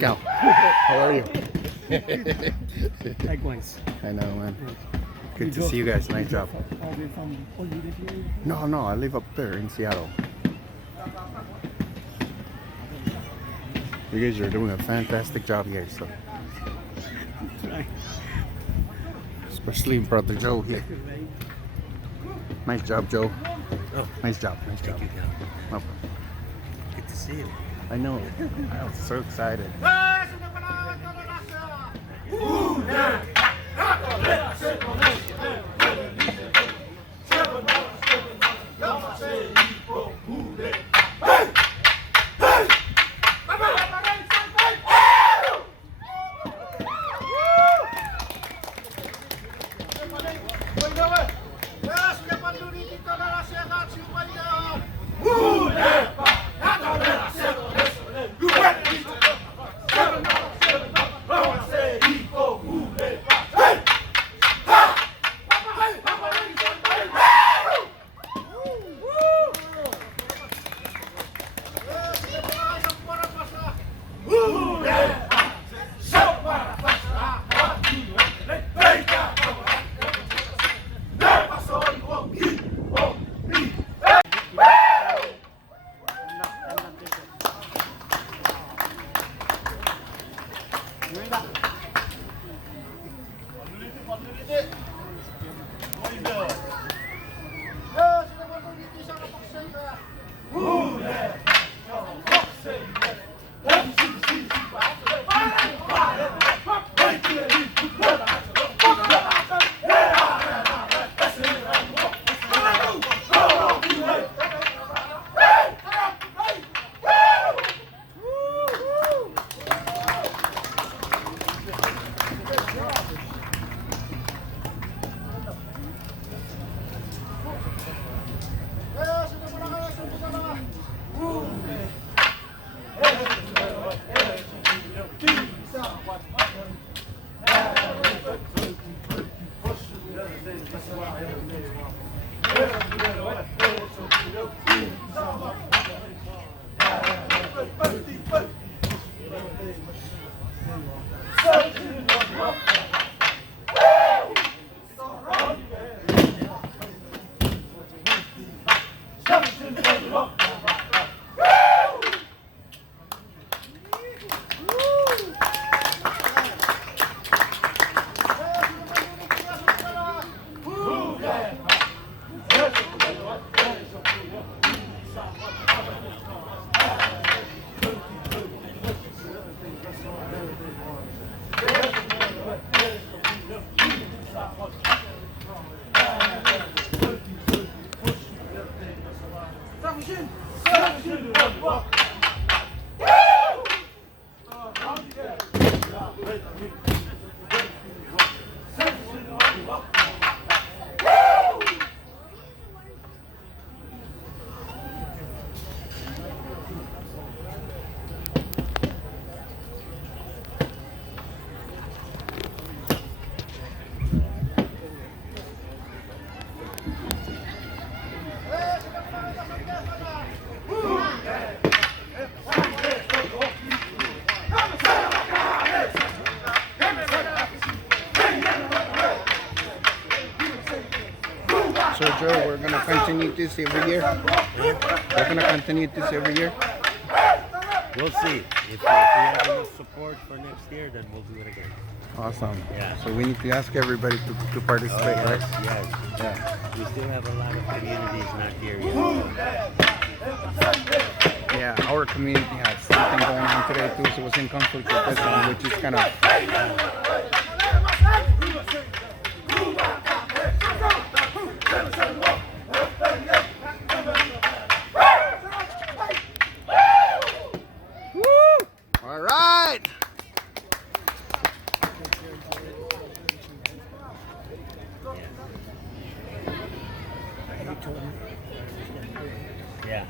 Pascal. How are you? Likewise. I know, man. Good to see you guys. Nice job. No, I live up there in Seattle. You guys are doing a fantastic job here, so. Especially Brother Joe here. Nice job, Joe. Oh, nice job. thank you, Cal. No. Good to see you. I know. I was so excited. So Joe, we're gonna continue this every year. We're gonna continue this every year. We'll see. If we have enough support for next year, then we'll do it again. Awesome. Yeah. So we need to ask everybody to participate, right? Yes. Yeah. We still have a lot of communities not here yet. Yeah, our community has something going on today too, so it was in conflict with this one, which is kind of. All right. Yeah.